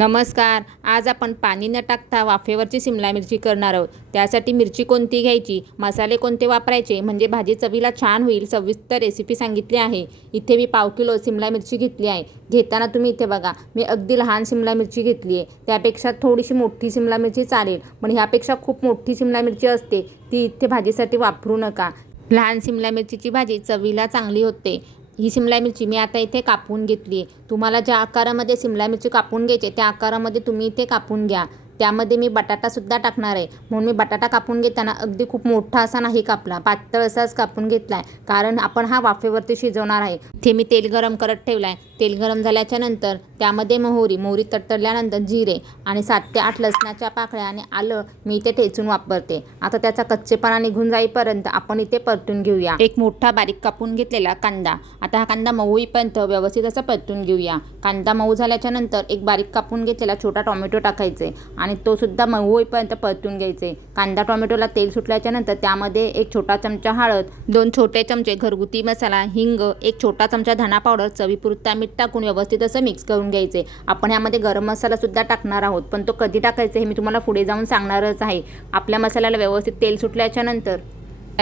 नमस्कार आज आपण पाणी न टाकता वाफेवरची सिमला मिरची करणार आहोत. त्यासाठी मिरची कोणती घ्यायची? मसाले कोणते वापरायचे? म्हणजे भाजी चवीला छान होईल सविस्तर रेसिपी सांगितली आहे. इथे मी पाव किलो सिमला मिरची घेतली आहे. घेताना तुम्ही इथे बघा मी अगदी लहान सिमला मिरची घेतली आहे. त्यापेक्षा थोडीशी मोठी सिमला मिरची चालेल पण ह्यापेक्षा खूप मोठी सिमला मिरची असते ती इथे भाजीसाठी वापरू नका. लहान सिमला मिरचीची भाजी चवीला चांगली होते. ही सिमला मिरची मी आता इथे कापून घेतली आहे. तुम्हाला ज्या आकारामध्ये सिमला मिरची कापून घ्यायची त्या आकारामध्ये तुम्ही इथे कापून घ्या. त्यामध्ये मी बटाटासुद्धा टाकणार आहे. म्हणून मी बटाटा कापून घेताना अगदी खूप मोठा असा नाही कापला पातळ असाच कापून घेतला आहे कारण आपण हा वाफेवरती शिजवणार आहे. ते मी तेल गरम करत ठेवला आहे तेल गरम झाल्याच्यानंतर त्यामध्ये मोहरी मोहरी तडतडल्यानंतर जिरे आणि सात ते आठ लसणाच्या पाकळ्या आणि आलं मी इथे ठेचून वापरते. आता त्याचा कच्चेपणा निघून जाईपर्यंत आपण इथे परतून घेऊया. एक मोठा बारीक कापून घेतलेला कांदा. आता हा कांदा मऊ होईपर्यंत व्यवस्थित असा परतून घेऊया. कांदा मऊ झाल्याच्यानंतर एक बारीक कापून घेतलेला छोटा टोमॅटो टाकायचे आणि आणि तोसुद्धा मऊ होईपर्यंत परतून घ्यायचे. कांदा टोमॅटोला तेल सुटल्याच्या नंतर त्यामध्ये एक छोटा चमचा हळद दोन छोटे चमचे घरगुती मसाला हिंग एक छोटा चमचा धना पावडर चवीपुरता मीठ टाकून व्यवस्थित असं मिक्स करून घ्यायचे. आपण यामध्ये गरम मसालासुद्धा टाकणार आहोत पण तो कधी टाकायचा हे मी तुम्हाला पुढे जाऊन सांगणारच आहे. आपल्या मसाल्याला व्यवस्थित तेल सुटल्याच्या नंतर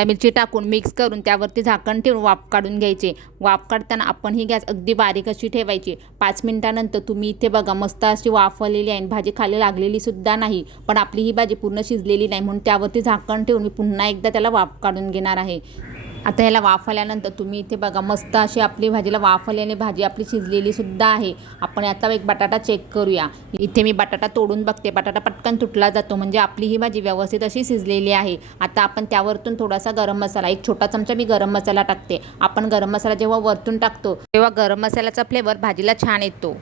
मिरची टाकून मिक्स करून त्यावरती झाकण ठेवून वाफ काढून घ्यायचे. वाफ काढताना आपण ही गॅस अगदी बारीक अशी ठेवायची. पाच मिनिटानंतर तुम्ही इथे बघा मस्त अशी वाफ आलेली आहे आणि भाजी खाली लागलेली सुद्धा नाही. पण आपली ही भाजी पूर्ण शिजलेली नाही म्हणून त्यावरती झाकण ठेवून मी पुन्हा एकदा त्याला वाफ काढून घेणार आहे. आता ह्याला वाफ आल्यानंतर तुम्ही इथे बघा मस्त अशी आपली भाजीला वाफ भाजी आपली शिजलेली सुद्धा आहे. आपण आता एक बटाटा चेक करूया. इथे मी बटाटा तोडून बघते. बटाटा पटकन तुटला जातो म्हणजे आपली ही भाजी व्यवस्थित अशी शिजलेली आहे. आता आपण त्यावरतून थोडासा गरम मसाला एक छोटा चमचा मी गरम मसाला टाकते. आपण गरम मसाला जेव्हा वरतून टाकतो तेव्हा गरम मसाल्याचा फ्लेवर भाजीला छान येतो.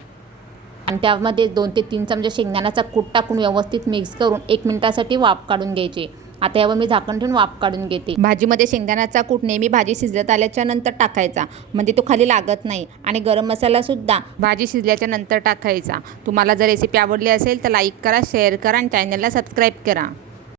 आणि त्यामध्ये दोन ते तीन चमचे शेंगदाण्याचा कूट टाकून व्यवस्थित मिक्स करून एक मिनिटासाठी वाफ काढून घ्यायचे. आता यावर मी झाकण ठेवून वाफ काढून घेते. भाजीमध्ये शेंगदाण्याचा कूट नेहमी भाजी शिजत आल्याच्यानंतर टाकायचा. म्हणजे तो खाली लागत नाही. आणि गरम मसालासुद्धा भाजी शिजल्याच्या नंतर टाकायचा. तुम्हाला जर रेसिपी आवडली असेल तर लाईक करा शेअर करा आणि चॅनलला सबस्क्राईब करा.